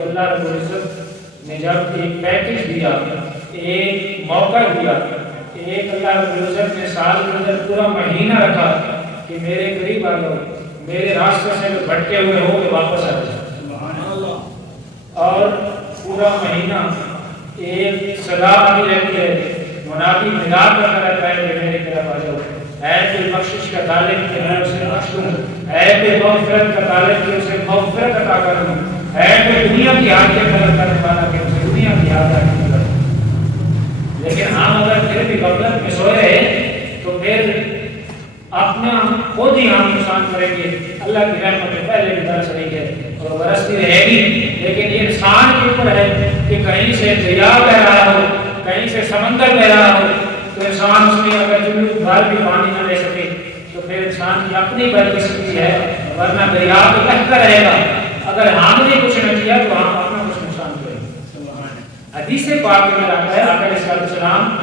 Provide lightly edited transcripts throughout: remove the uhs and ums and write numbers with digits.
اللہ رب العزت نے جب ایک پیکج دیا، ایک موقع دیا، ایک اللہ رب العزت نے سال کے اندر پورا مہینہ رکھا کہ میرے قریب آ جاؤ، میرے راستے سے بھٹکے ہوئے ہو کہ واپس آ جاؤ، اور پورا مہینہ ایک صدا آتی رہتی ہے، منادی ندا کرتا رہتا ہے کہ میرے طرف آ جاؤ، اے کوئی بخشش کا طالب کہ میں اسے بخش دوں، اے کوئی مغفرت کا طالب کہ اسے مغفرت عطا کر دوں، اے کوئی دنیا کی حاجت قدر کرنے والا کہ اسے دنیا کی حاجت قدر کروں۔ لیکن ہم اگر پھر بھی غفلت میں سوئے رہے تو پھر اپنا خود ہی ہم نقصان کریں گے۔ اللہ کی رحمت پہلے بھی برس رہی ہے اور برستی رہے گی، لیکن یہ انسان کے اوپر ہے کہ کہیں سے دریا بہ رہا ہو، کہیں سے سمندر بہ رہا ہو، تو انسان اس میں اگر جنوب بھر بھی پانی نہ لے سکے تو پھر انسان کی اپنی بدقسمتی ہے، ورنہ دریا تو بہتا رہے گا۔ اگر ہم نے کچھ نہ کیا تو ہم اپنا کچھ نقصان کریں گے۔ حدیث پاک میں آتا ہے آقا علیہ السلام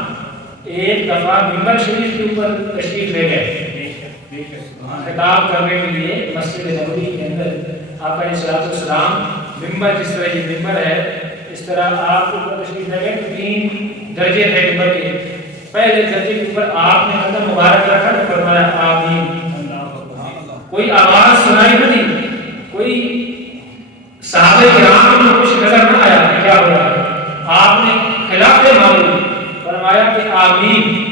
ایک دفعہ منبر شریف کے اوپر تشریف لے گئے خطاب کرنے کے لیے مسجد نبوی کے اندر۔ آقا علیہ السلام منبر جس طرح یہ منبر ہے اس طرح آپ اوپر تشریف لے گئے، 3 درجے تھے منبر کے۔ پہلے درجے کے اوپر آپ نے قدم مبارک رکھا تو فرمایا آمین۔ کوئی آواز سنائی نہ دی، کوئی صحابہ کرام کو کچھ نظر نہ آیا کہ کیا ہو رہا ہے۔ آپ نے خلاف معمول فرمایا کہ آمین۔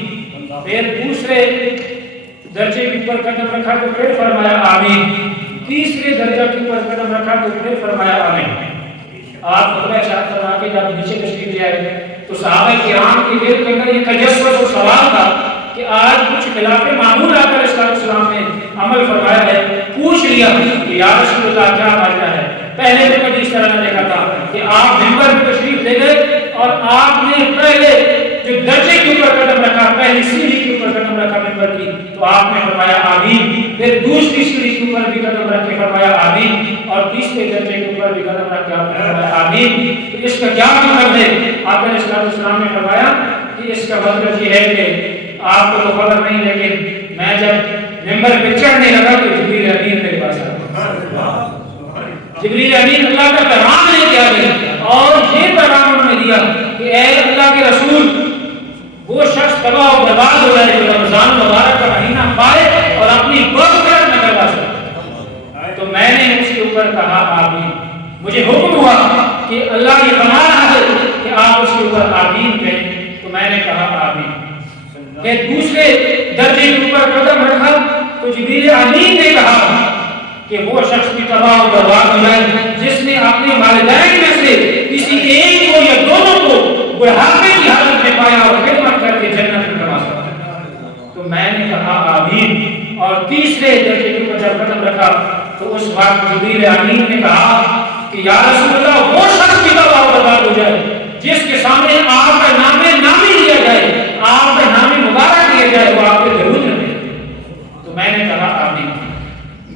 پھر دوسرے درجے کے اوپر قدم رکھا تو پھر فرمایا آمین۔ تیسرے درجے کے اوپر قدم رکھا تو پھر فرمایا آمین۔ آپ خطبہ ارشاد فرما کے جب نیچے تشریف لے آئے تو صحابہ کرام کے دل کے اندر یہ تجسس اور سوال تھا کہ آج کچھ خلاف معمول آقا علیہ السلام نے عمل فرمایا ہے۔ پوچھ لیا کہ یا رسول اللہ کیا ماجرا ہے۔ پہلے تو کبھی اس طرح نہ دیکھا تھا کہ آپ منبر میں تشریف لے گئے اور آپ نے پہلے جو درجے کے اوپر قدم رکھا، پہلی سیڑھی کے اوپر قدم رکھا منبر کی تو آپ نے فرمایا آمین۔ پھر دوسری سیڑھی کے اوپر بھی قدم رکھ کے فرمایا آمین، اور تیسرے درجے کے اوپر بھی قدم رکھ کے آپ نے فرمایا آمین۔ تو اس کا کیا مطلب ہے؟ آقا علیہ السلام نے فرمایا کہ اس کا مطلب یہ ہے کہ آپ کو تو خبر نہیں، لیکن میں جب منبر پہ چڑھنے لگا تو جبریل امین میرے پاس آیا۔ جبریل امین اللہ کا پیغام لے کے آ گئے اور یہ پیغام انہوں نے دیا کہ اے اللہ کے رسول، وہ شخص تباہ و برباد ہو جائے جو رمضان مبارک کا مہینہ پائے اور اپنی مغفرت نہ کروا سکے۔ تو میں نے اس کے اوپر کہا آمین۔ مجھے حکم ہوا کہ اللہ یہ بنا رہا ہے کہ آپ اس کے اوپر آمین کہیں، تو میں نے کہا آمین۔ کہ دوسرے درجے کے اوپر قدم رکھا تو جبریل امین نے کہا کہ وہ شخص بھی تباہ و برباد ہو جائے جس نے اپنے والدین میں سے کسی ایک کو یا دونوں کو بڑھاپے کی حالت میں پایا اور خدمت کر کے جنت میں کما سکتا۔ تو میں نے کہا آمین۔ اور تیسرے درجے کے اوپر جب قدم رکھا تو اس وقت جبریل امین نے کہا کہ یا رسول اللہ، وہ شخص بھی تباہ و برباد ہو جائے جس کے سامنے آپ کا نام نامی لیا جائے، آپ کا نام مبارک لیا جائے، وہ آپ کے درود نہ دے۔ تو میں نے کہا آمین۔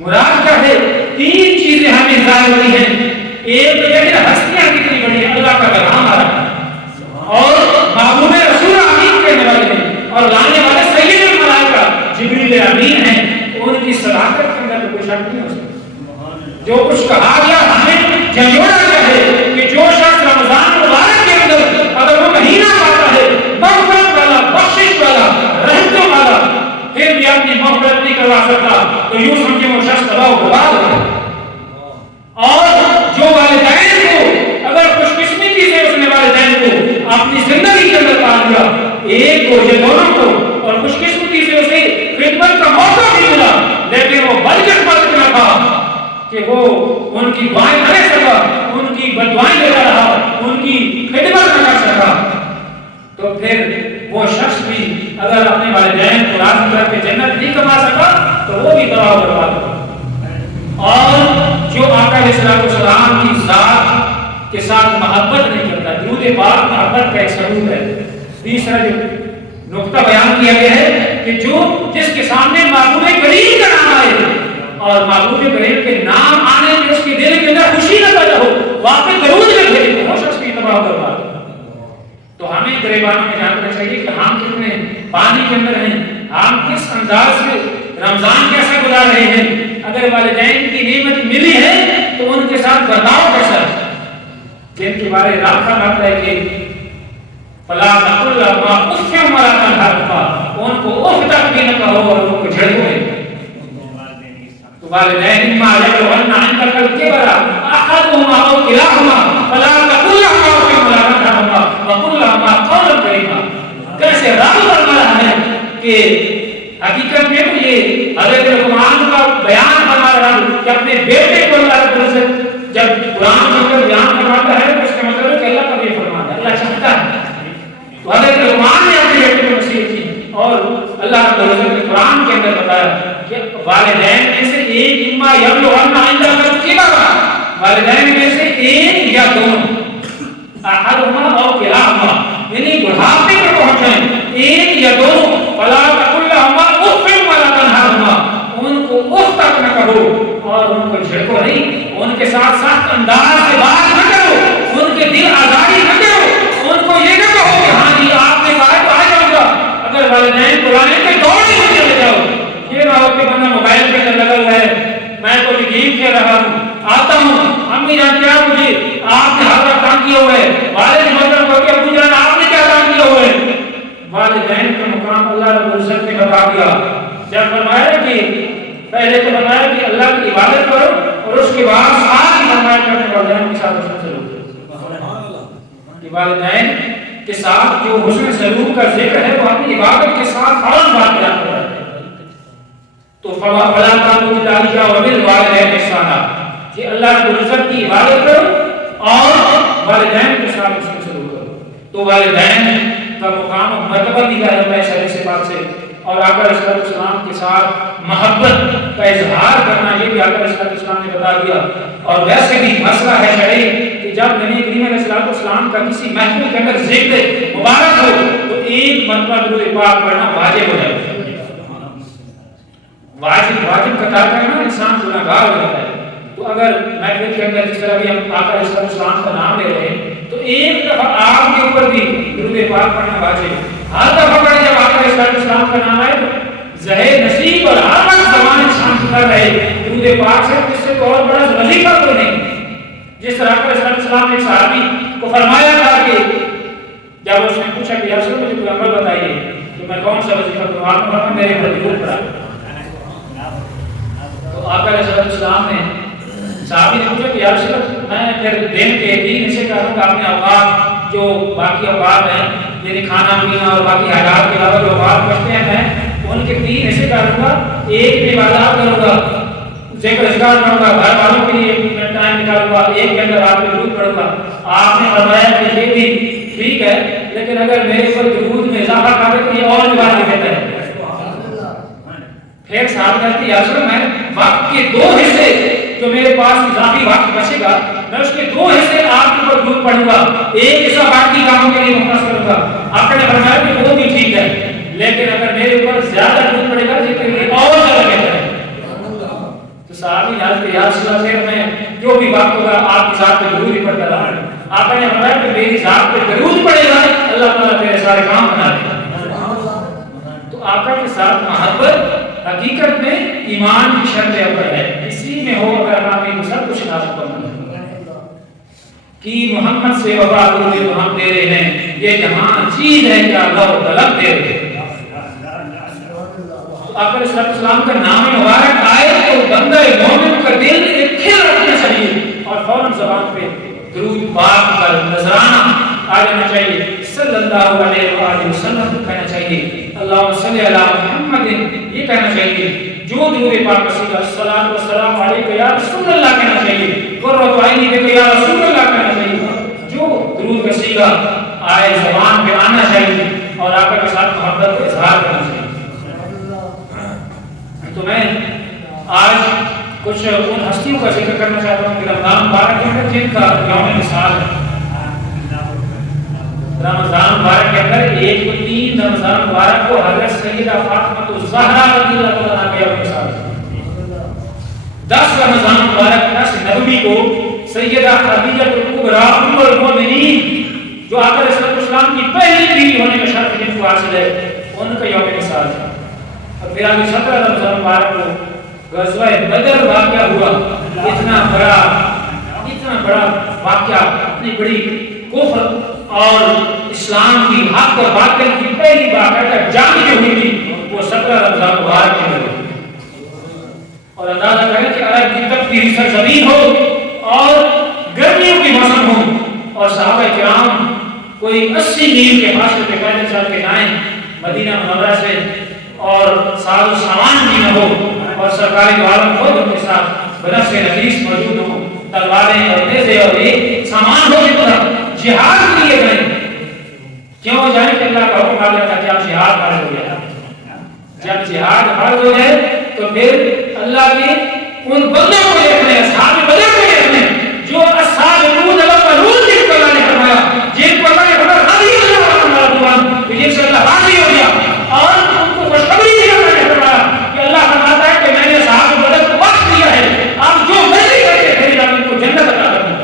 مراد کیا ہے؟ 3 چیزیں ہمیں ظاہر ہوئی ہیں۔ ایک تو یہ کہ ہستیاں کتنی بڑی ہیں، اللہ کا کلام آ رہا ہے اور محبوب رسول امین کہنے والے ہیں اور لانے والے سید الملائکہ جبریل امین ہیں۔ ان کی صداقت کے اندر کوئی شک نہیں ہو سکتا۔ جو کچھ کہا گیا ہمیں جھنجھوڑا گیا ہے کہ جو شخص رمضان مبارک کے اندر اگر وہ مہینہ پاتا ہے مغفرت والا، بخشش والا، رحمتوں والا، پھر بھی اپنی مغفرت نہیں کروا سکتا تو یوں سمجھے وہ شخص تباہ و برباد ہو گیا۔ اور جو والدین کو اگر خوش قسمتی سے اس نے والدین کو اپنی زندگی کے اندر پا لیا، ایک کو یا دونوں کو، اور خوش قسمتی سے اسے خدمت کا موقع بھی ملا، لیکن وہ بدقسمت نہ تھا کہ وہ ان کی دعائیں نہ لے سکا، ان کی بددعائیں دیتا رہا، ان کی خدمت نہ کر سکا، تو پھر وہ شخص بھی اگر اپنے والدین کو راضی کر کے جنت نہیں کما سکا تو وہ بھی تباہ و برباد ہو۔ اور جو آقا علیہ السلام کی ذات کے ساتھ محبت نہیں کرتا، درود پاک محبت کا ایک ثبوت ہے۔ تیسرا جو نقطہ بیان کیا گیا ہے کہ جو جس کے سامنے محبوب کریم کا نام آئے اور محبوب کریم کے نام آنے میں اس کے دل کے اندر خوشی نہ پیدا ہو، واقعی درود نہ بھیجے، وہ شخص بھی تباہ و برباد۔ تو ہمیں گریبانوں میں جاننا چاہیے کہ ہم کتنے پانی کے اندر ہیں، ہم کس انداز سے رمضان کیسا گزار رہے ہیں۔ اگر والدین کی نعمت ملی ہے تو ان کے ساتھ برتاؤ کیسا ہے، جن کے بارے رب فرماتا ہے کہ فلا تقل لهما اف ولا تنهرهما، ان کو اف تک بھی نہ کہو اور ان کو جھڑکو نہیں۔ تو والدین اما یبلغن عندک الکبر احدهما او کلاهما فلا تقل لهما اف ولا تنهرهما وقل لهما قولا کریما۔ کیسے رب فرما رہا ہے کہ حقیقت میں تو یہ حضرت لقمان کا بیان فرما رہا ہے کہ اپنے بیٹے کو اللہ رب العزت جب قرآن میں بیان فرماتا ہے تو اس کا مطلب ہے کہ اللہ کا بھی فرماتا ہے، اللہ چاہتا ہے۔ تو حضرت لقمان نے اپنے بیٹے کو نصیحت کی اور اللہ رب العزت نے قرآن کے اندر بتایا کہ والدین میں سے ایک اما یبلغن عندک الکبر، والدین میں سے ایک یا دونوں، احدہما او کلاہما، یعنی بڑھاپے میں پہنچ جائیں ایک یا دونوں، فلا تقل لهما اف ولا تنهرهما، ان کو اف تک نہ کہو اور ان کو جھڑکو نہیں، ان کے ساتھ سخت انداز سے بات نہ کرو، ان کے دل آزاری نہ کرو، ان کو یہ نہ کہو کہ ہاں جی آپ نے کہا تو آ جاؤں گا، اگر والدین بلانے تو دوڑ ہی چلے جاؤ۔ یہ نہ ہو کہ بندہ موبائل پہ لگا ہوا ہے، میں تو گیم کھیل رہا ہوں، آتا ہوں، امی جان کیا مجھے آپ نے ہر وقت کام کیا ہوا ہے، والد مطلب ہو کہ ابو جان آپ نے کیا کام کیا ہوا ہے۔ والدین کا مقام اللہ رب العزت نے بتا دیا، جب فرمایا کہ پہلے تو فرمایا کہ اللہ کی عبادت کرو اور اس کے بعد ساتھ فرمایا کرنے والدین کے ساتھ حسن سلوک، کہ والدین کے ساتھ جو حسن سلوک کا ذکر ہے وہ اپنی عبادت کے ساتھ فوراً بات بیان کر رہا ہے۔ تو فلا تعبدوا الا اياه وبالوالدين احسانا، کہ اللہ رب العزت کی عبادت کرو اور والدین کے ساتھ حسن سلوک کرو۔ تو والدین کا مقام و مرتبہ دیا جاتا ہے شریعت سے پاک سے، اور آقا علیہ السلام کے ساتھ محبت کا اظہار کرنا یہ بھی آقا علیہ السلام نے بتا دیا۔ اور ویسے بھی مسئلہ ہے شرعی کہ جب نبی کریم علیہ السلام کا کسی محفل کے اندر ذکر مبارک ہو تو ایک مرتبہ درود پاک پڑھنا واجب ہو جائے، واجب قطار کرنا انسان گناہگار ہو جاتا ہے۔ تو اگر محفل کے اندر جس طرح بھی ہم آقا علیہ السلام کا نام لے رہے ہیں تو ایک دفعہ آپ کے اوپر بھی درود پاک پڑھنا واجب ہے۔ ہر دفعہ پڑھے جب آقا علیہ السلام کا نام آئے تو ظاہر نصیب اور ہر وقت زبان انسان کر رہے درود پاک سے، اس سے تو اور بڑا وظیفہ تو نہیں۔ جس طرح آقا علیہ السلام نے ایک صحابی کو فرمایا تھا کہ جب اس نے پوچھا کہ یا رسول اللہ مجھے کوئی عمل بتائیے کہ میں کون سا وظیفہ کروں، آپ نے فرمایا میرے پر درود پڑھا۔ تو آقا علیہ السلام نے صحابی نے پوچھا کہ یا رسول اللہ میں پھر دن کے 3 حصے کروں گا، اپنے اوقات جو باقی اوقات ہیں یعنی کھانا پینا اور باقی حاجات کے علاوہ جو اوقات بچتے ہیں میں ان کے 3 حصے کروں گا، ایک میں عبادات کروں گا، ذکر اذکار کروں گا، گھر والوں کے لیے ٹائم نکالوں گا، ایک کے اندر آپ پہ درود پڑھوں گا۔ آپ نے فرمایا کہ یہ بھی ٹھیک ہے لیکن اگر میرے اوپر درود میں اضافہ کر دے تو یہ اور بھی بات بہتر ہے۔ پھر صاحب کہتے ہیں یا رسول اللہ میں وقت کے 2 حصے جو میرے پاس اضافی وقت بچے گا میں اس کے 2 حصے آپ کے اوپر درود پڑھوں گا، ایک حصہ باقی کاموں کے لیے مختص کروں گا۔ آپ نے فرمایا کہ وہ بھی ٹھیک ہے لیکن اگر میرے اوپر زیادہ درود پڑے گا ذکر کے اور زیادہ بہتر ہے۔ تو صحابی نے عرض کیا یا رسول اللہ پھر میں جو بھی وقت ہوگا آپ کی ذات پہ درود ہی پڑھتا رہا ہوں۔ آپ نے فرمایا کہ میری ذات پہ درود پڑے گا اللہ تعالیٰ تیرے سارے کام بنا دے گا۔ تو آقا کے ساتھ محبت حقیقت میں ایمان کی شرط اول ہے، اسی میں ہو اگر آپ ایک سب کچھ نازک کرنا کہ محمد سے وفا کرو تو ہم تیرے ہیں، یہ جہاں چیز ہے کیا اللہ و طلب دے رہے۔ آقا علیہ السلام کا نام مبارک آئے تو بندہ مومن کا دل کھل رکھنا چاہیے اور فوراً زبان پہ درود پاک کا نذرانہ آ جانا چاہیے، صلی اللہ علیہ وآلہ وسلم کہنا چاہیے، اللہم صلی علی محمد یہ کہنا چاہیے، جو درود پاک کا صیغہ الصلاۃ والسلام علیک یا رسول اللہ کہنا چاہیے، قرۃ عینی بک یا رسول اللہ کہنا چاہیے، جو درود کا صیغہ آئے زبان پہ آنا چاہیے اور آقا کے ساتھ محبت کا اظہار کرنا چاہیے۔ تو میں آج کچھ ان ہستیوں کا ذکر کرنا چاہتا ہوں کہ رمضان مبارک کے اندر جن کا یوم مثال ہے۔ رمضان مبارک کے اندر 3 رمضان مبارک کو حضرت سیدہ فاطمہ الزہرا رضی اللہ عنہا کا یوم مثال ہے۔ 10 رمضان مبارک 10 نبوی کو سیدہ خدیجہ کبریٰ ام المؤمنین جو آقا علیہ السلام کی پہلی بیوی ہونے کا شرف جن کو حاصل ہے ان کا یوم مثال ہے۔ اور پھر آگے 17 رمضان مبارک کو غزوہ بدر واقعہ ہوا، اتنا بڑا واقعہ اپنی بڑی کفر اور اسلام کی حق اور باطل کی پہلی باقاعدہ جنگ جو ہوئی تھی وہ 17 رمضان مبارک کے اندر ہوئی۔ اور اندازہ کریں کہ عرب کی تپتی سرزمین ہو اور گرمیوں کی موسم ہو اور صحابہ کرام کوئی 80 میل کے فاصلے پہ پیدل چل کے جائیں مدینہ منورہ سے اور ساز و سامان بھی نہ ہو اور سرکاری دو عالم خود ان کے ساتھ بنفس نفیس موجود ہو، تلواریں اور نیزے اور ایک سامان ہو جتنا جہاد کے لیے جائیں۔ کیوں جائیں کہ اللہ کا حکم آ گیا تھا کہ آپ جہاد فرض ہو جائے، جب جہاد فرض ہو جائے تو پھر اللہ کے ان بندوں کو دیکھنے، اصحاب بدر کو دیکھنے جو السابقون الاولون جن کو اللہ نے فرمایا، جن کو اللہ نے فرمایا رضی اللہ عنہم کہ جن سے اللہ راضی ہو گیا، اور ان کو خوشخبری دی اللہ نے فرمایا کہ اللہ فرماتا ہے کہ میں نے اصحاب بدر کو بخش دیا ہے، آپ جو مرضی کر کے خرید ان کو جنت عطا کروں۔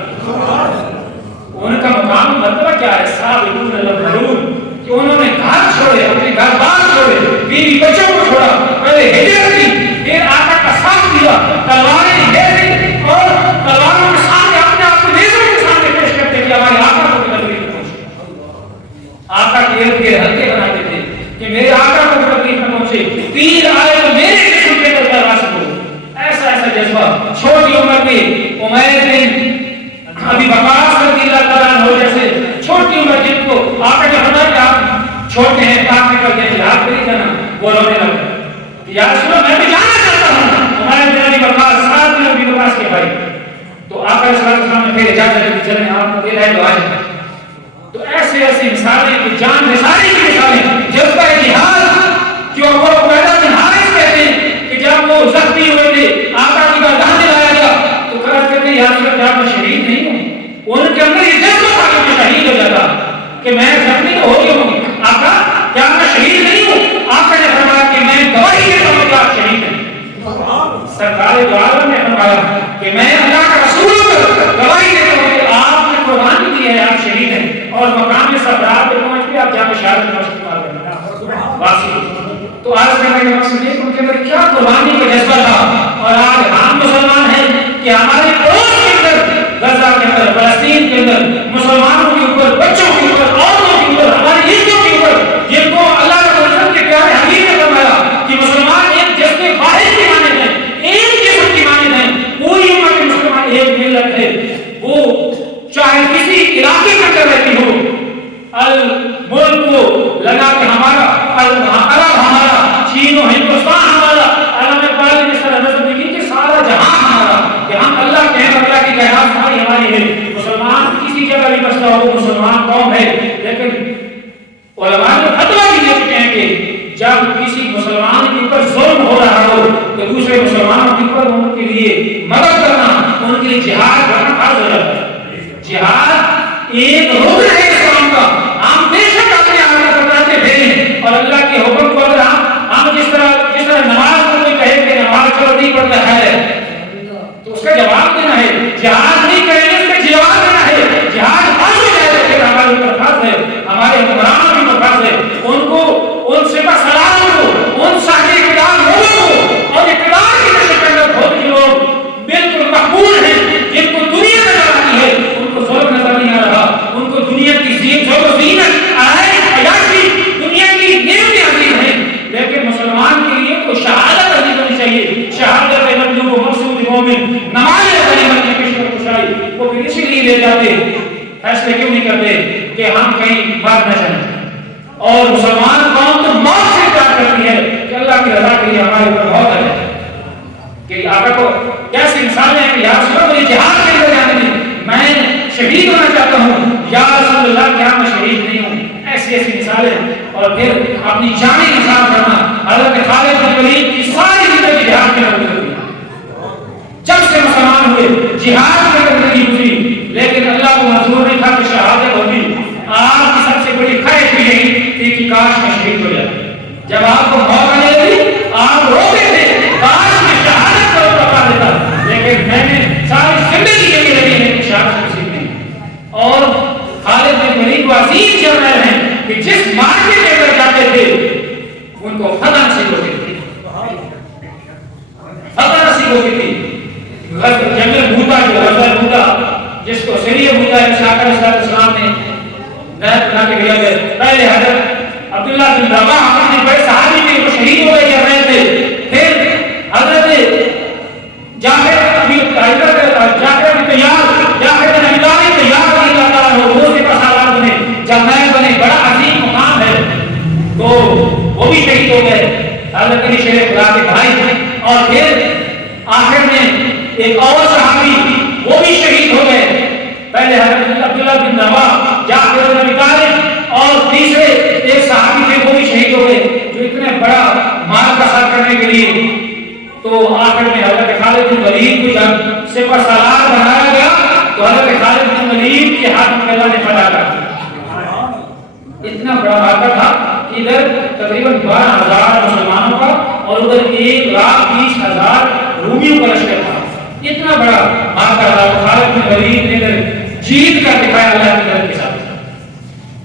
ان کا مقام مرتبہ کیا ہے؟ سابقون الاولون کہ انہوں نے گھر چھوڑے، اپنے گھر بار چھوڑے، بیوی بچوں کو چھوڑا، پہلے ہجرت کی، پھر آقا کا ساتھ دیا، تلواریں لے لی اور تلواروں کے سامنے اپنے آپ کو نیزوں کے سامنے پیش کرتے کہ ہمارے آقا کو تکلیف نہ پہنچے۔ آقا کے ارد گرد حلقے بناتے تھے کہ میرے آقا کو تکلیف نہ پہنچے، تیر آئے تو میرے جسم کے اندر راست ہو۔ ایسا ایسا جذبہ چھوٹی عمر میں عمیر بن ابی وقاص رضی اللہ تعالیٰ عنہ جیسے چھوٹی عمر جن کو آقا نے فرمایا کہ آپ چھوٹے ہیں پاک نکل کے جہاد کری جانا، وہ رونے لگے یا رسول اللہ میں بھی جانا چاہتا ہوں، ہمارے بن ابی وقاص ساتھ میں ابی وقاص کے بھائی۔ تو آقا صلی اللہ علیہ وسلم نے پھر اجازت دی کہ چلیں آپ کو دے رہے تو آئے۔ تو ایسے ایسی مثالیں کہ جان نثاری کی مثالیں، جذبہ جہاد جو ابو عبیدہ بن حارث کہتے ہیں کہ جب وہ زخمی ہوئے تھے آقا کی گردن دلایا گیا تو قرض کرتے یا رسول اللہ کیا میں شہید نہیں ہوں؟ ان کے اندر یہ جذبہ تھا کہ میں شہید ہو جاتا کہ میں زخمی تو ہو گیا ہوں، آقا کیا میں شہید نہیں ہوں؟ آقا نے فرمایا کہ میں گواہی دیتا ہوں کہ آپ شہید ہیں۔ سرکار دو عالم نے فرمایا کہ میں اللہ کا رسول ہوں، گواہی دیتا ہوں کہ آپ نے قربانی دی ہے، آپ شہید ہیں، اور مقام صفرات پہ پہنچ کے آپ جامع شہادت میں استعمال کرنا واسی۔ تو آج کرنے کا مقصد یہ کہ ان کے اندر کیا قربانی کا جذبہ تھا، اور آج ہم مسلمان ہیں کہ ہمارے پڑوس کے اندر غزہ کے اندر، فلسطین کے اندر مسلمانوں کے اوپر، بچوں کے اوپر، عورتوں کے اوپر، ہماری عزتوں کے اوپر، جن کو اللہ کے پیارے حبیب نے فرمایا کہ مسلمان ایک جسم واحد کی مانند ہیں، ایک جسم کی مانند ہیں، پوری امت مسلمان ایک ملت ہے، وہ چاہے کسی علاقے کے اندر رہتی ہو، الملک کو لگا کہ ہمارا عرب ہمارا، چین و ہندوستان ہمارا، علامہ اقبال نے اس طرح نظر دی کہ سارا جہاں ہمارا، کہ ہم اللہ کے ہیں، اللہ کی کائنات ساری ہماری ہے۔ مسلمان کسی جگہ بھی بستا ہو مسلمان قوم ہے، لیکن علماء نے فتویٰ بھی دے چکے ہیں کہ جب کسی مسلمان کے اوپر ظلم ہو رہا ہو تو دوسرے مسلمانوں کے اوپر ان کے لیے مدد کرنا، ان کے لیے جہاد کرنا فرض ہو جاتا ہے۔ جہاد ایک رکن ہے اسلام کا۔ ہم بے شک اپنے آپ کو بتاتے پھریں اور اللہ کے حکم کو اگر ہم جس طرح نماز کو کوئی کہے کہ نماز چلو نہیں پڑھتا ہے تو اس کا جواب دینا ہے، جہاد نہیں کریں گے اس کا جواب دینا ہے۔ جہاد فرض ہو جائے کہ ہمارے اوپر فرض ہے، ہمارے حکمرانوں کے اوپر فرض ہے، ان کو ان سے سلام کو، ان صاحب اقتدار لوگوں کو اور اقتدار کی نشر کے اندر بہت سے لوگ بالکل مقبول ہیں جن کو دنیا نظر آتی ہے، ان کو ظلم نظر نہیں آ رہا، ان کو دنیا کی زینت عیاشی دنیا کی نعمتیں عظیم ہیں، لیکن مسلمان کے لیے تو شہادت عظیم ہونی چاہیے۔ شہادت مطلوب و مقصود مومن نماز غنیمت کی پیشکش کشائی، وہ پھر اسی لیے لے جاتے فیصلے کیوں نہیں کرتے کہ ہم کہیں بات نہ چلیں، اور مسلمان قوم تو موت سے پیار کرتی ہے کہ اللہ کی رضا کے لیے ہمارے اوپر بہت ہے کہ آقا کو کیسی مثال ہے کہ یا رسول اللہ مجھے جہاد کے اندر جانے دیں، میں شہید ہونا چاہتا ہوں، یا رسول اللہ کیا میں شہید نہیں ہوں؟ ایسی ایسی مثالیں، اور پھر اپنی جانی مثال کرنا۔ حضرت خالد بن ولید کی ساری زندگی جہاد کے اندر گزری، جب سے مسلمان ہوئے جہاد کے اندر زندگی گزری، لیکن اللہ کو منظور نہیں تھا کہ شہادت ہوتی۔ آپ کی سب سے بڑی خواہش بھی یہی تھی کہ کاش میں شہید ہو جاتا۔ جب آپ کو موت ملے گی آپ روتے تھے کاش میں شہادت کو پا دیتا، لیکن میں نے ساری زندگی کے لیے لگی ہے کہ شہادت نصیب نہیں۔ اور خالد بن ولید کو عظیم جرنیل ہیں کہ جس مارکے کے اندر جاتے تھے ان کو فتح نصیب ہوتی تھی، فتح نصیب ہوتی تھی۔ جنگل بھوتا جو غزل بھوتا جس کو سریع بھوتا ہے آقا علیہ السلام نے نہر بنا کے بھیجا گیا. پہلے حضرت عبداللہ بن رواحہ اپنے بڑے صحابی تھے وہ شہید ہو گئے جرنیل تھے. پھر حضرت جابر بن تیار رضی اللہ تعالیٰ عنہ وہ سپہ سالار بنے, جرنیل بنے, بڑا عظیم مقام ہے, تو وہ بھی شہید ہو گئے. حضرت علی شیر خدا کے بھائی تھے. اور پھر آخر میں ایک اور صحابی وہ بھی شہید ہو گئے. پہلے حضرت عبداللہ بن رواحہ, جعفر بن ابی طالب اور تیسرے ایک صحابی تھے وہ بھی شہید ہو گئے جو اتنے بڑا مال کا سر کرنے کے لیے. تو آخر میں حضرت خالد بن ولید کو جب سپہ سالار بنایا گیا تو حضرت خالد بن ولید کے ہاتھ میں اللہ نے فتح کر دی. اتنا بڑا مارکا تھا کہ ادھر تقریباً 12,000 مسلمانوں کا اور ادھر 1,20,000 رومیوں کا لشکر تھا. اتنا بڑا مارکا تھا. خالد بن ولید نے ادھر جیت کر دکھایا اللہ کی مدد کے ساتھ.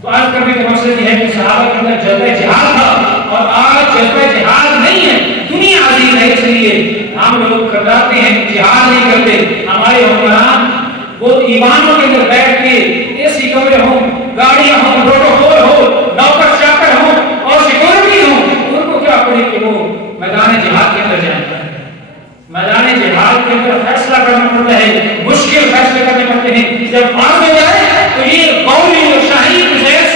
تو آج کرنے کا مقصد یہ ہے کہ صحابہ کے اندر جذبہ جہاد تھا اور آج جذبہ جہاد نہیں ہے. دنیا عزیز ہے, اس لیے ہم لوگ کراتے ہیں جہاد نہیں کرتے. ہمارے حکمران وہ ایوانوں کے اندر بیٹھ کے ایسی کمرے ہوں, گاڑیاں ہوں, پروٹوکول ہو, نوکر چاکر ہوں اور سیکورٹی ہوں, ان کو کیا پڑے کہ وہ میدان جہاد کے اندر جائیں. میدان جہاد کے اندر فیصلہ کرنا پڑتا ہے, مشکل فیصلے کرنے پڑتے ہیں. جب بات ہو جائے تو یہ قومی اور شاہی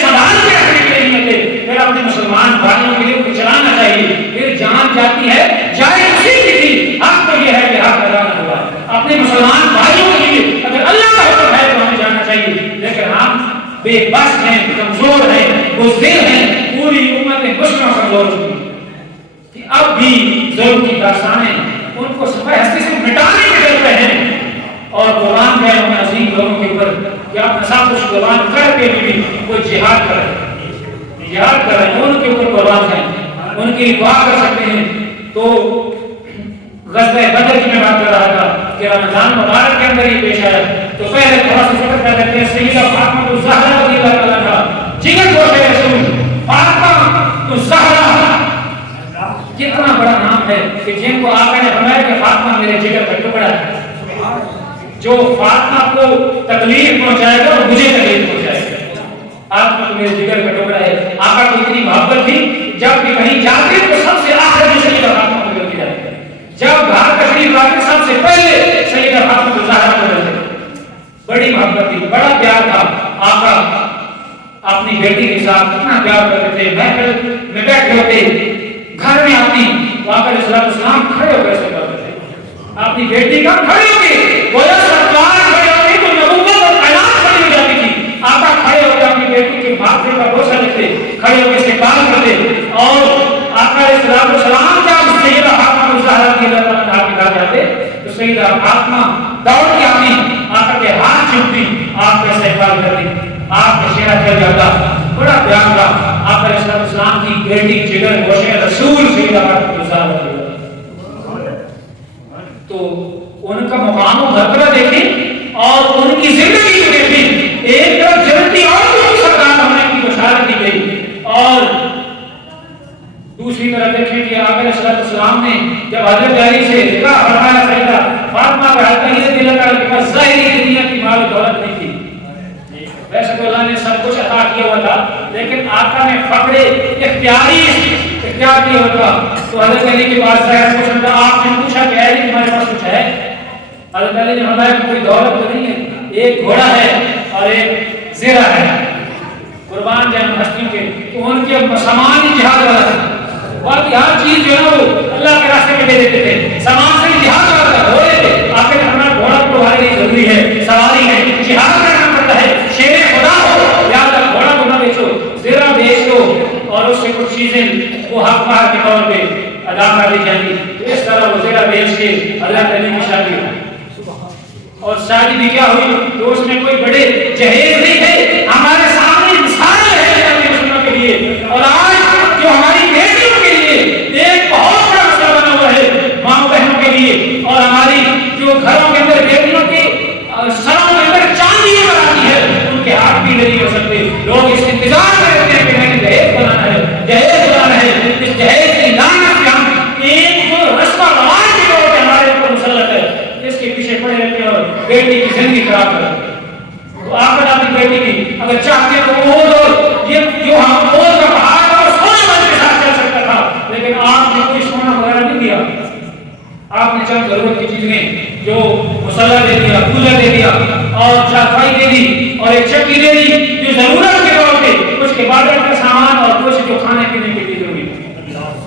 سنبھال کے رکھنے کی نہیں ہے. پھر اپنے مسلمان بھائیوں کے لیے چلانا چاہیے. پھر جان جاتی ہے جائے اسی کی تھی. حق تو یہ ہے کہ حق ادا نہ ہوا. اپنے مسلمان بھائیوں کے لیے اگر اللہ کا حکم ہے تو ہمیں جانا چاہیے. لیکن ہم بے بس ہیں, کمزور ہیں, بزدل ہیں. پوری امت مسلموں کمزور ہوئی. اب بھی ظلم کی داستانیں ان کو صفحہ ہستی سے مٹانے کے ڈر پہ ہیں. اور قرآن میں ہمیں عظیم لوگوں کے اوپر کہ آپ نصاب کچھ قرآن کر کے بھی کوئی جہاد کریں, جہاد کریں, ان کے اوپر قرآن ہیں, ان کی دعا کر سکتے ہیں. تو غزوہ بدر کی میں بات کر رہا تھا کہ رمضان مبارک کے اندر یہ پیش آیا. تو پہلے تھوڑا سا ذکر کر لیتے ہیں سیدہ فاطمہ الزہرا رضی اللہ تعالیٰ عنہا, جگر گوشہ رسول فاطمہ الزہرا. کتنا بڑا نام ہے کہ جن کو آقا نے فرمایا کہ فاطمہ میرے جگر کا ٹکڑا ہے. جو فاطمہ کو تکلیف پہنچائے گا اور مجھے تکلیف پہنچائے گا. فاطمہ تو میرے جگر کا ٹکڑا ہے. آقا کو اتنی محبت تھی جب بھی کہیں جاتے تو سب سے آخر میں سیدہ فاطمہ کو ملتی جاتی ہے. جب گھر تشریف لاتے سب سے پہلے سیدہ فاطمہ الزہرا کو ملتے. بڑی محبت تھی, بڑا پیار تھا. آقا اپنی بیٹی کے ساتھ کتنا پیار کرتے تھے. محفل میں بیٹھے ہوتے, گھر میں آتی تو آقا علیہ السلام کھڑے ہو گئے کرتے تھے. اپنی بیٹی کا کھڑے ہو کے گویا سرکار کھڑے ہوتی تو نبوت اور اعلان کھڑی ہو جاتی تھی. آقا کھڑے ہو کے اپنی بیٹی کے ماتھے کا بوسہ لیتے, کھڑے ہو کے استقبال کرتے. اور آقا علیہ السلام جب سیدہ فاطمہ الزہرا کی اللہ تعالیٰ کے گھر جاتے تو سیدہ فاطمہ دوڑ کے آتی, آقا کے ہاتھ چومتی, آپ کا استقبال کرتی, آپ کا چہرہ کھل جاتا. بڑا پیار تھا. آقا علیہ السلام کی بیٹی جگر گوشہ رسول سیدہ فاطمہ الزہرا. تو ان کا مقام و مرتبہ دیکھیں اور ان کی زندگی کو دیکھیں. ایک طرف جنتی عورتوں کی سردار ہونے کی بشارت دی گئی اور دوسری طرف دیکھیں کہ آقا علیہ السلام نے جب حضرت علی سے نکاح فرمایا سیدہ فاطمہ کا حضرت علی رضی اللہ تعالیٰ کے پاس ظاہری دنیا کی مال و دولت نہیں تھی. ویسے تو اللہ نے سب کچھ عطا کیا ہوا تھا لیکن آقا نے فقر اختیاری اختیار کیا ہوا تھا. تو حضرت علی کے پاس ظاہر پوچھا تھا. آپ نے پوچھا کہ علی تمہارے پاس کچھ ہے؟ حضرت علی نے فرمایا کوئی دولت تو نہیں ہے, ایک گھوڑا ہے اور ایک زیرہ ہے. قربان جائیں ہستیوں کے تو ان کے سامان ہی جہاد والا تھا. باقی ہر چیز جو ہے وہ اللہ کے راستے میں دے دیتے تھے. سامان سے جہاد والا تھا. گھوڑے تھے. آپ نے فرمایا گھوڑا تو ہمارے لیے ضروری ہے, سواری ہے, جہاد کرنا پڑتا ہے. شیر خدا ہو یا گھوڑا کو نہ بیچو, زیرہ بیچ دو اور اس سے کچھ چیزیں وہ حق مہر کے طور پہ ادا کر دی جائیں گی. تو اس طرح وہ زیرہ بیچ کے حضرت علی کی شادی ہوئی. اور شادی بھی کیا ہوئی تو اس میں کوئی بڑے جہیز نہیں تھے. ہمارے سامنے مثال ہے اپنے مسلمانوں کے لیے. اور آج جو ہماری بیٹیوں کے لیے ایک بہت بڑا مسئلہ بنا ہوا ہے ماں بہنوں کے لیے, اور ہماری جو گھروں کے اندر بیٹیوں کے سروں کے اندر چاندی بناتی ہے ان کے ہاتھ بھی نہیں ہو سکتے. لوگ اس انتظار میں رہتے ہیں کہ میں نے جہیز بنانا ہے, جہیز بنانا ہے. اس جہیز کی لعنت سے ہم ایک رسم و رواج کے طور پہ ہمارے اوپر مسلط ہے, اس کے پیچھے پڑے رہتے ہیں اور بیٹی کی زندگی خراب کر دیتے ہیں. تو آپ بچہ آتے تو اونٹ اور یہ جو ہم اونٹ کا پہاڑ تھا سونے بن کے ساتھ چل سکتا تھا، لیکن آپ نے کوئی سونا وغیرہ نہیں دیا. آپ نے چند ضرورت کی چیزیں جو مسلح دے دیا، کولر دے دیا اور چارپائی دے دی اور ایک چکی دے دی جو ضرورت کے طور پہ، اس کے بعد کا سامان اور کچھ جو کھانے پینے کے لیے ضروری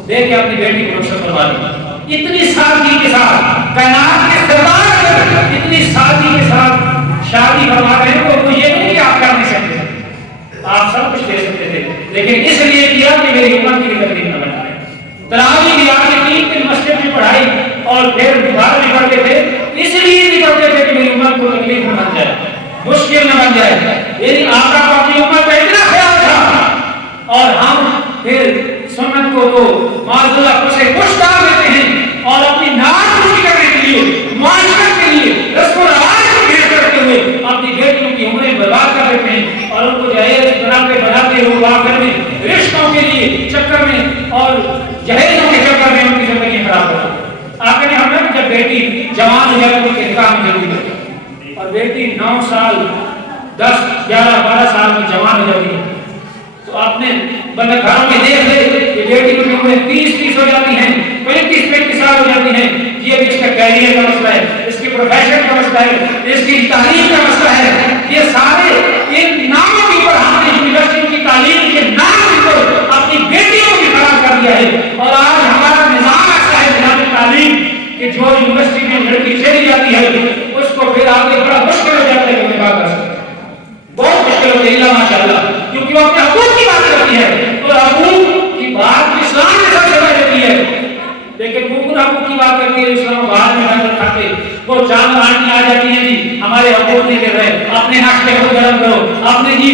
دے کے اپنی بیٹی کو رخصت کروا دی. اتنی سادگی کے ساتھ کائنات کے سردار اتنی سادگی کے ساتھ شادی کروا رہے ہیں تو وہ یہ نہیں کہ آپ کر نہیں سکتے، آپ سب کچھ دے سکتے تھے، لیکن اس لیے کیا کہ میری امت کی تکلیف نہ بن جائے. تراویح کی آپ نے 3 دن مسجد میں پڑھائی اور پھر باہر بھی پڑھتے تھے، اس لیے بھی پڑھتے تھے کہ میری امت کو تکلیف نہ بن جائے، مشکل نہ بن جائے. یعنی آقا کو اپنی امت کا اتنا خیال تھا اور ہم پھر سنت کو تو معاذ اللہ کو سے کچھ ڈال دیتے ہیں اور اپنی ناز پوری کرنے کے لیے، معاشرت کے لیے، رسم و رواج کو بھیڑ کرتے ہوئے اپنی بیٹیوں کی عمریں برباد کر دیتے ہیں اور ان کو جہیز بناتے ہوئے آخر میں رشتوں کے لیے چکر میں اور جہیزوں کے چکر میں ان کی زندگی خراب ہوتی ہے. آپ نے ہمیں جب بیٹی جوان ہو جائے تو انتقام ضروری ہے اور بیٹی 9 سال 10 11 12 سال کی جوان ہو جاتی ہے تو آپ نے بندہ گھروں میں دیکھ لے کہ بیٹی کی عمریں 30 ہو جاتی ہیں، 35 سال ہو جاتی ہیں. یہ بھی اس کا کیریئر کا مسئلہ ہے، اس کی پروفیشن کا مسئلہ ہے، اس کی تعلیم کا مسئلہ ہے. یہ سارے ان ناموں کے اوپر ہم نے یونیورسٹی کی تعلیم کے نام کے اوپر اپنی بیٹیوں کو بھی خراب کر دیا ہے. اور آج ہمارا نظام ایسا ہے نظام تعلیم کہ جو یونیورسٹی میں لڑکی چلی جاتی ہے اس کو پھر آگے بڑا مشکل ہو جاتا ہے کہ بات کر سکتے، بہت مشکل ہوتی ہے ماشاء اللہ، کیونکہ وہ اپنے حقوق کی بات کرتی ہے. تو حقوق کی بات اسلام میں سب سے بڑھ جاتی ہے، لیکن وہ ان حقوق کی بات کرتی ہے اسلام بعد میں نظر کھاتے. وہ چاند آنٹی آ جاتی ہیں جی ہمارے حقوق نہیں کر رہے، اپنے ناشتے کو گرم کرو، اپنے جی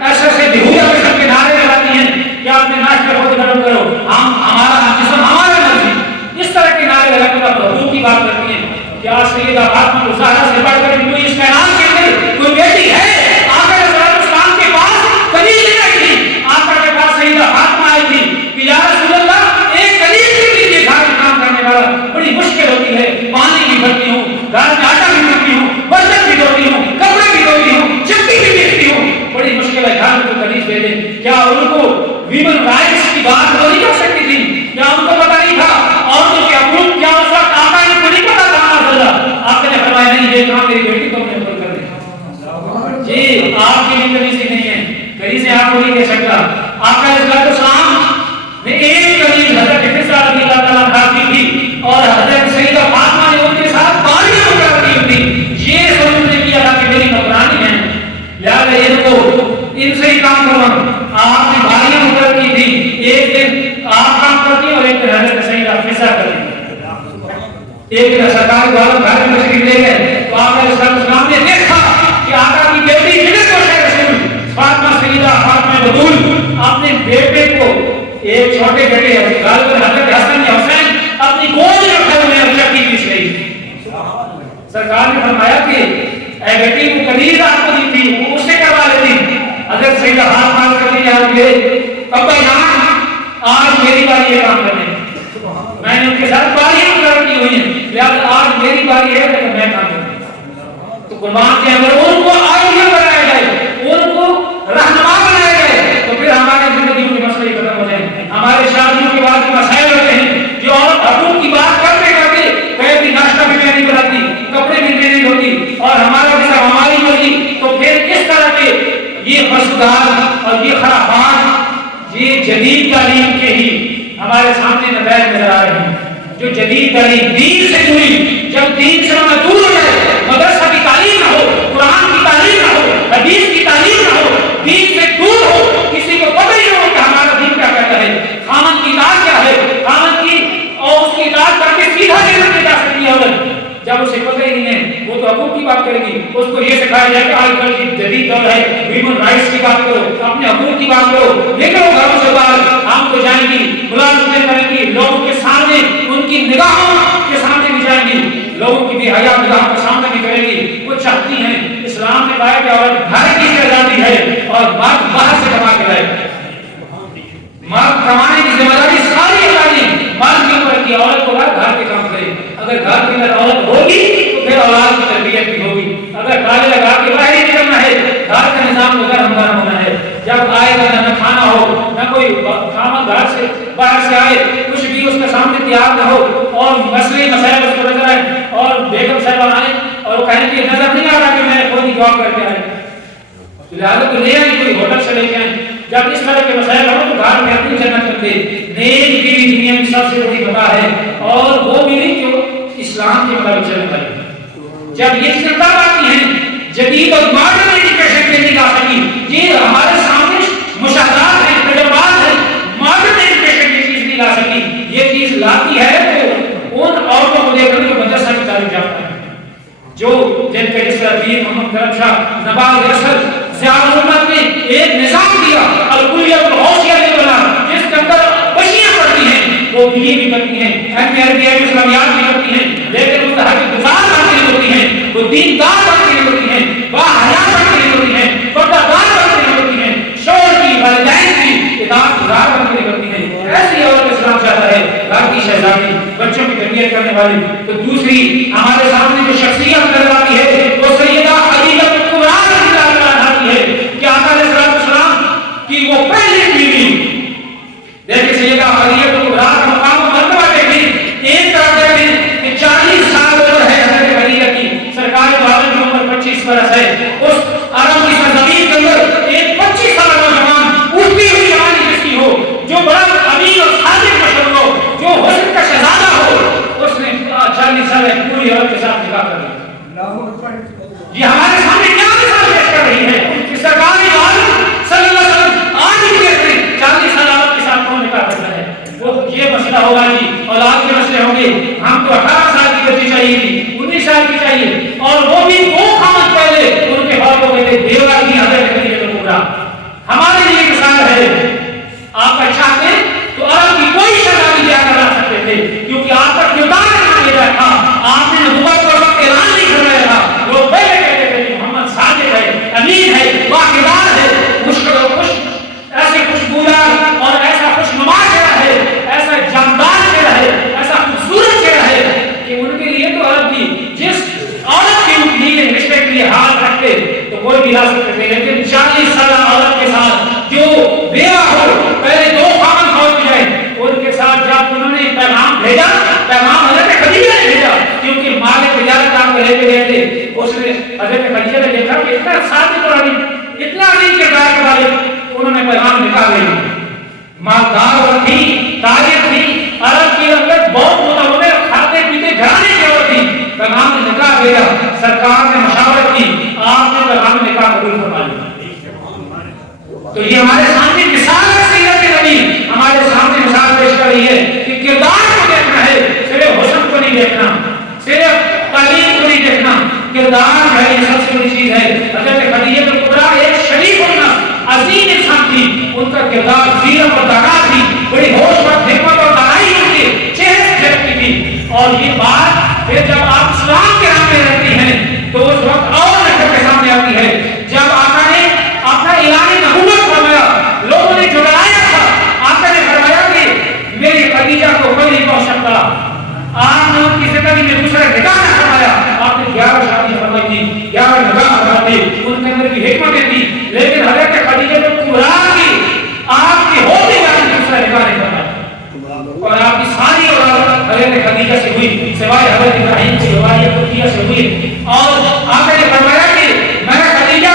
ایسے بےہودہ قسم کے نعرے لگاتی ہیں کہ اپنے ناشتے کو گرم کرو، ہم ہمارا جسم ہمارا مرضی، اس طرح کے نعرے لگا کر حقوق کی بات کرتی ہیں. کیا سیدہ فاطمہ الزہرا سے بڑھ کر کوئی اس کائنات کے اندر کوئی بیٹی ہے؟ آقا اسلام کے پاس کبھی نہیں تھی، آقا کے پاس سیدہ فاطمہ آئی تھی کہ یا رسول اللہ ایک قریب کے لیے گھر میں کام کرنے والا بڑی مشکل ہوتی ہے، پانی بھی بھرتی ہوں، گھر میں آٹا بھی بھرتی ہوں، برتن بھی دھوتی ہوں، کپڑے بھی دھوتی ہوں، چکی بھی بیچتی ہوں، بڑی مشکل ہے، گھر کو قریب دے دیں. کیا ان کو ویمن رائٹس کی بات وہ نہیں کر سکتی تھی؟ کیا ان کو پتا نہیں تھا عورتوں کے حقوق؟ کیا اس وقت آقا نے کو نہیں پتا تھا؟ آقا نے فرمایا نہیں یہ کام میری بیٹی کو اپنے اوپر کر دے. جی آپ کی بھی کمی سے نہیں ہے، کہیں سے آپ کو نہیں دے سکتا. آقا علیہ السلام نے ایک قریب حضرت حفصہ رضی اللہ تعالیٰ عنہ کی تھی اور حضرت سیدہ فاطمہ نے ان کے ساتھ باریاں مقرر کی تھی. یہ سمجھ نے کیا تھا کہ میری نوکرانی ہے لہٰذا ان کو ان سے ہی کام کروانا. آپ نے باریاں مقرر کی تھی، ایک دن آپ کام کرتی اور ایک دن حضرت سیدہ حفصہ کرتی. ایک دن سرکار کے عالم گھر میں تشریف لے گئے تو آقا علیہ السلام نے دیکھا کہ آقا کی بیٹی جنت کو شہر رسول فاطمہ سیدہ فاطمہ بطول اپنے بیٹے کو ایک چھوٹے بیٹے غالباً حضرت حسن یا حسین اپنی گود میں اٹھائے ہوئے اور چکی پیچ رہی. سرکار نے فرمایا کہ اے بیٹی وہ قدیر آپ کو دی تھی وہ اس سے کروا لیتی. حضرت سیدہ فاطمہ کرتی ہے ابا جان آج میری باری یہ کام کرنے، میں نے ان کے ساتھ باریاں مقرر کی ہوئی ہیں لہٰذا آج میری باری ہے کہ میں کام کروں. تو قربان کے اندر ان کو آئیڈیا بنایا جائے، ان کو رہنما بنایا جائے تو پھر ہمارے زندگی کے مسئلے ختم ہو جائیں. ہمارے شادیوں کے بعد کے مسائل ہوتے ہیں جو عورت حقوق کی بات کرتے کرتے کہیں بھی ناشتہ بھی نہیں بناتی، کپڑے بھی نہیں دھوتی اور ہمارا جیسا ہماری مرضی، تو پھر اس طرح کے یہ فساد اور یہ خرافات یہ جدید تعلیم کے ہی ہمارے سامنے نتائج نظر آ رہے ہیں. جو جدید تعلیم دین سے جڑی، جب دین سے ہم دور ہو جائے، مدرسہ کی تعلیم نہ ہو، قرآن کی تعلیم نہ ہو، حدیث کی تعلیم نہ ہو، دین سے دور ہو، کسی کو پتہ ہی نہ ہو کہ ہمارا دین کیا کہتا ہے، خامن کی اطاعت کیا ہے، خامن کی اور اس کی اطاعت کر کے سیدھا جنت میں جا سکتی ہے عورت. جب اسے پتہ ہی نہیں ہے وہ تو حقوق کی بات کرے گی. اس کو یہ سکھایا جائے کہ آج کل کی جدید دور ہے، ہیومن رائٹس کی بات کرو، اپنے حقوق کی بات کرو، نکلو گھروں سے باہر، ہم تو جائیں گی ملازمتیں کریں گی، لوگوں کے سامنے ان کی نگاہوں کے سامنے بھی جائیں گی، لوگوں کی بھی حیا نگاہوں کے سامنے بھی کریں گی. وہ چاہتی ہیں اسلام نے کہا کہ عورت گھر کی آزادی ہے اور مرد باہر سے کما کے لائے. مرد کمانے کی ذمہ داری ساری آزادی مرد کے اوپر کی، عورت کو گھر کے کام کرے. اگر گھر کے اندر عورت ہوگی تو پھر اولاد کی تربیت بھی ہوگی. اگر گاڑی لگا کے باہر نکلنا ہے گھر کا نظام اگر ہم جب آئے گا نہ کھانا ہو، نہ کوئی خامد گھر سے باہر سے آئے کچھ بھی اس کے سامنے تیار نہ ہو، اور مسئلے مسائل اس کو نظر آئے اور بیگم صاحب آئے اور وہ کہیں کہ نظر نہیں آ رہا کہ میں نے خود ہی جاب کر کے آئے، لہٰذا تو لے آئیں کوئی ہوٹل سے لے کے آئیں. جب اس طرح کے مسائل ہوں تو گھر میں اپنی جنت کرتے. نیک بیوی دنیا میں سب سے بڑی بتا ہے، اور وہ بھی نہیں جو اسلام کے مطابق چلنے والی. جب یہ چیزیں تب آتی ہیں جدید اور ماڈرن ایجوکیشن کے لیے آ سکی، یہ ہمارے سامنے مشاہدات ہیں، تجربات ہیں. ماڈرن ایجوکیشن کی چیز نہیں لا سکی، یہ چیز لاتی ہے تو ان عورتوں کو دیکھ کر جو مدرسہ کی تعلیم یافتہ ہے، جو جن کے جس طرح پیر محمد کرم شاہ نواب اصل ضیاء الامت نے ایک نظام دیا الکلیہ الغوثیہ للعلماء، جس کے اندر بشیاں پڑھتی ہیں، وہ بی بھی کرتی ہیں، ایم اے اسلامیات بھی کرتی ہیں، لیکن ان کا حق گزار بنتی ہوتی ہیں، وہ دیندار بنتی ہوتی ہیں، باحیا بنتی ہوتی ہیں، پردہ دار بنتی ہوتی ہیں، شوہر کی والدین کی اطاعت گزار بنتی ہوتی ہیں. ایسی عورت اسلام چاہتا ہے، گھر کی شہزادی، بچوں کی تربیت کرنے والی. تو دوسری ہمارے سامنے جو شخصیت نظر آتی ہے وہ سیدہ خدیجہ کبریٰ رضی اللہ عنہا کی ہے کہ آقا علیہ السلام کی وہ پہلی بیوی. دیکھیں سیدہ خدیجہ کبریٰ کا مقام و مرتبہ دیکھیں. ایک طرف دیکھیں کہ 40 سال عمر ہے حضرت خدیجہ کی، سرکار دو عالم کی عمر 25 برس ہے. اس عرب کی سرزمین کے اندر ایک 25 سال نوجوان اٹھتی ہوئی جوانی جس کی ہو، جو بڑا امین اور صادق بشر ہو، جو حسن کا شہزادہ ہو، اس نے 40 سال پوری عورت کے ساتھ نکاح کر دیا. یہ ہمارے سامنے کیا مثال پیش کر رہی ہے کہ سرکار دو عالم صلی اللہ علیہ وسلم آج بھی کہتے ہیں 40 سال عورت کے ساتھ کون نکاح کرتا ہے. وہ یہ مسئلہ ہوگا جی اولاد کے مسئلے ہوں گے، ہم کو 18 سال کی بچی چاہیے تھی، 19 سال کی چاہیے، اور وہ بھی دو خامد پہلے ان کے خوابوں میں تھے دیولا کی حضرت خدیجہ کبریٰ. ہمارے لیے مثال ہے. آپ کا چاہتے تو عرب کی کوئی شہزادی بیان کرا سکتے تھے، کیونکہ آپ کا کردار نہیں دیا تھا. آپ نے نبوت کا وقت اعلان نہیں کروایا تھا. لوگ پہلے کہتے تھے کہ محمد صادق ہے، امین ہے، باکردار ہے، مشکل و خوش، ایسے خوشبودار اور ایسا خوش نما چہرہ ہے، ایسا جاندار چہرہ ہے، ایسا خوبصورت چہرہ ہے کہ ان کے لیے تو عرب کی جس عورت کی لیے رشتے کے لیے ہاتھ رکھتے تو کوئی بھی لا سکتے تھے. لیکن 40 سالہ عورت کے ساتھ جو بیوہ ہو، پہلے دو خامد فوت جائے، ان کے ساتھ جب انہوں نے پیغام بھیجا، پیغام حضرت خدیجہ نے بھیجا، کیونکہ مالک تجارت کام لے کے گئے تھے. اس نے حضرت خدیجہ نے دیکھا کہ اتنا صادق اور اتنا نہیں کردار کے والے، انہوں نے پیغام نکال لیا. مالدار تھی، تاجر تھی، عرب کے اندر بہت متعلق کھاتے پیتے گھرانے کی عورت تھی. پیغام نے نکاح بھیجا، سرکار نے مشاورت کی، آپ نے پیغام نکاح قبول فرما لیا. تو یہ ہمارے سامنے مثال ہے سیرت نبی، ہمارے سامنے مثال پیش کر رہی ہے کہ کردار کو دیکھنا ہے، صرف حسن کو نہیں دیکھنا، صرف تعلیم کو نہیں دیکھنا. کردار ہے یہ سب سے بڑی چیز ہے. حضرت خدیجہ کبریٰ ایک شریف النفس عظیم انسان تھی. ان کا کردار زیرت اور دانا تھی، بڑی ہوش و حکمت اور دانائی ان کے چہرے سے جھلکتی تھی. اور یہ بات پھر جب آپ اسلام کے راستے رہتی ہیں تو اس وقت اور نظر کے سامنے آتی ہے. جب آقا نے اپنا اعلان نبوت فرمایا، لوگوں نے جھٹلایا تھا، آقا نے فرمایا کہ میری خدیجہ کو کوئی نہیں پہنچ سکتا. آپ نے ان کی زندگی میں دوسرا نکاح نہ فرمایا. آپ نے 11 شادی فرمائی تھی، 11 نکاح فرمائے تھے، ان کے اندر بھی حکمتیں تھی. لیکن حضرت خدیجہ کبریٰ کی آپ کی ہوتے ہوئے دوسرا نکاح نہیں فرمایا. اور آپ کی ساری اولاد حضرت خدیجہ سے ہوئی، سوائے حضرت ابراہیم سے، سوائے قدیہ سے ہوئی. اور آقا نے فرمایا کہ میں خدیجہ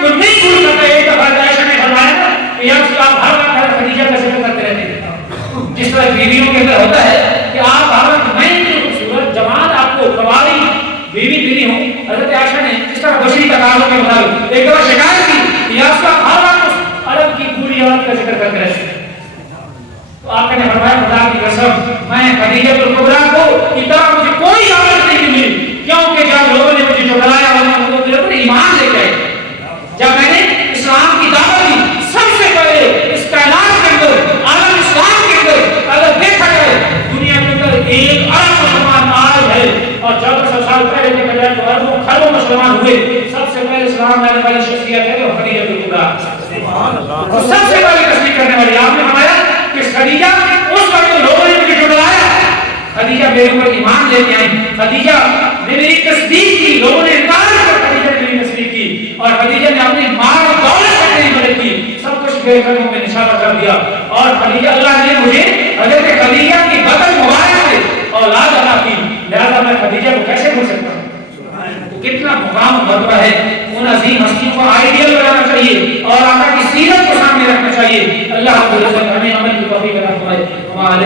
کو نہیں بھول سکتا. ایک دفعہ عائشہ نے فرمایا تھا کہ آپ ہر وقت خدیجہ کا ذکر کرتے رہتے ہیں، جس طرح بیویوں کے اندر ہوتا ہے کہ آپ ہر وقت میں خوبصورت جوان آپ کو قواری بیوی ملی ہوں. حضرت عائشہ نے جس طرح بشری تقاضوں کے مطابق ایک دفعہ شکایت کی کہ آپ ہر وقت عرب کی پوری عورت کا ذکر کرتے رہتے ہیں. تو آپ نے فرمایا خدا کی قسم میں خدیجہ کبریٰ کو کی طرح مجھے کوئی عورت نہیں ملی، کیونکہ جب لوگوں نے مجھے جھٹلایا انہوں نے میرے اوپر ایمان لے گئے. جب میں نے اسلام کی دعوت دی، سب سے پہلے اس کائنات کے اندر عالم اسلام کے اندر اگر دیکھا جائے دنیا کے اندر 1 ارب مسلمان آج ہے، اور 1400 سال پہلے دیکھا جائے تو اربوں خربوں مسلمان ہوئے. سب سے پہلے اسلام لانے والی شخصیت ہے وہ خدیجہ کبریٰ. سب سے پہلے تصدیق کرنے والی. آپ نے فرمایا کہ خدیجہ اس وقت لوگوں نے مجھے جھٹلایا، خدیجہ میرے اوپر ایمان لے کے آئی، خدیجہ نے میری تصدیق کی، لوگوں نے انکار کر خدیجہ نے میری تصدیق کی، اور خدیجہ نے اپنی مال و دولت سے میری مدد کی. سب کے قدموں میں نشانہ کر دیا، اور خدیجہ اللہ نے مجھے حضرت خدیجہ کی بدن مبارک سے اولاد عطا کی، لہذا میں خدیجہ کو کیسے بھول سکتا ہوں؟ تو کتنا مقام مرتبہ ہے، ان عظیم ہستیوں کو آئیڈیل بنانا چاہیے اور آقا کی سیرت کو سامنے رکھنا چاہیے۔ اللہ رب العزت ہمیں عمل کی توفیق عطا فرمائے۔ ہمارے